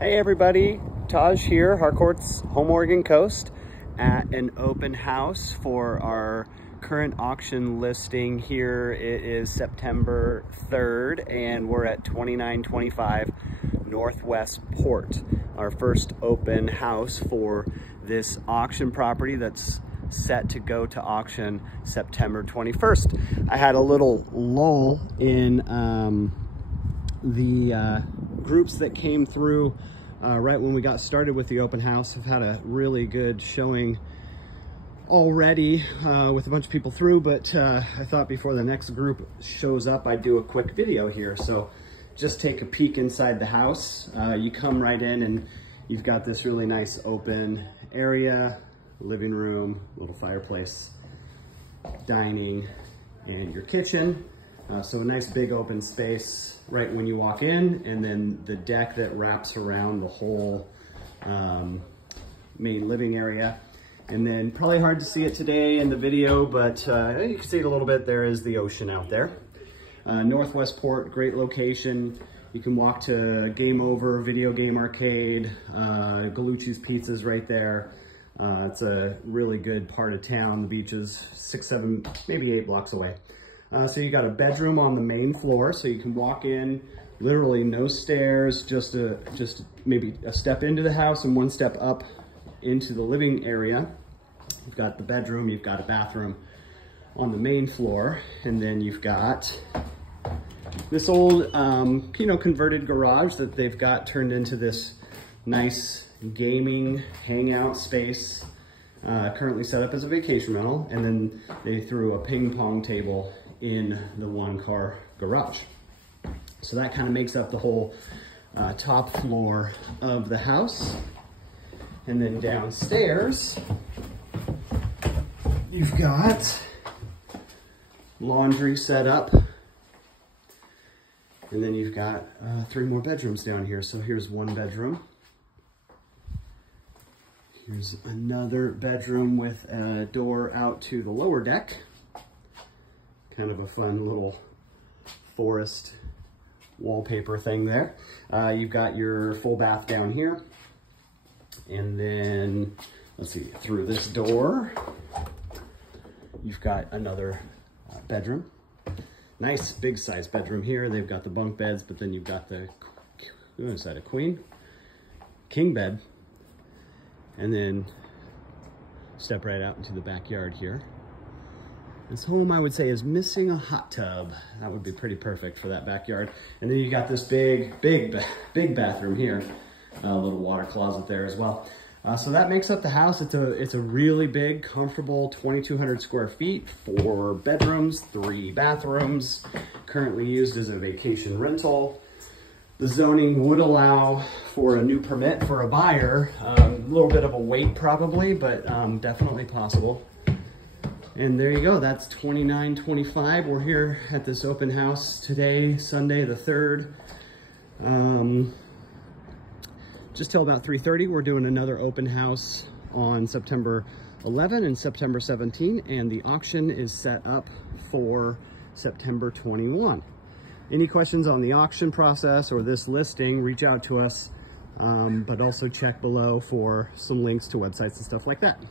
Hey everybody, Taj here, Harcourts, Home Oregon Coast, at an open house for our current auction listing here. It is September 3rd and we're at 2925 Northwest Port, our first open house for this auction property that's set to go to auction September 21st. I had a little lull in the groups that came through right when we got started with the open house. I've had a really good showing already with a bunch of people through, but I thought before the next group shows up, I'd do a quick video here. So just take a peek inside the house. You come right in and you've got this really nice open area, living room, little fireplace, dining, and your kitchen. So a nice big open space right when you walk in, and then the deck that wraps around the whole main living area. And then probably hard to see it today in the video, but you can see it a little bit. There is the ocean out there. Northwest Port, great location. You can walk to Game Over, video game arcade, Gallucci's Pizza's right there. It's a really good part of town. The beach is 6, 7, maybe 8 blocks away. So you got a bedroom on the main floor, so you can walk in, literally no stairs, just maybe a step into the house and one step up into the living area. You've got the bedroom, you've got a bathroom on the main floor, and then you've got this old, converted garage that they've got turned into this nice gaming hangout space. Currently set up as a vacation rental, and then they threw a ping pong table in the one-car garage. So that kind of makes up the whole top floor of the house. And then downstairs, you've got laundry set up. And then you've got 3 more bedrooms down here. So here's one bedroom. Here's another bedroom with a door out to the lower deck. Kind of a fun little forest wallpaper thing there. You've got your full bath down here. And then, let's see, through this door, you've got another bedroom. Nice big size bedroom here. They've got the bunk beds, but then you've got the, is that a queen? King bed. And then step right out into the backyard here. This home, I would say, is missing a hot tub. That would be pretty perfect for that backyard. And then you got this big bathroom here. A little water closet there as well. So that makes up the house. It's a really big, comfortable 2,200 square feet, 4 bedrooms, 3 bathrooms, currently used as a vacation rental. The zoning would allow for a new permit for a buyer. A little bit of a wait probably, but definitely possible. And there you go, that's 2925. We're here at this open house today, Sunday the 3rd. Just till about 3:30, we're doing another open house on September 11 and September 17, and the auction is set up for September 21. Any questions on the auction process or this listing, reach out to us, but also check below for some links to websites and stuff like that.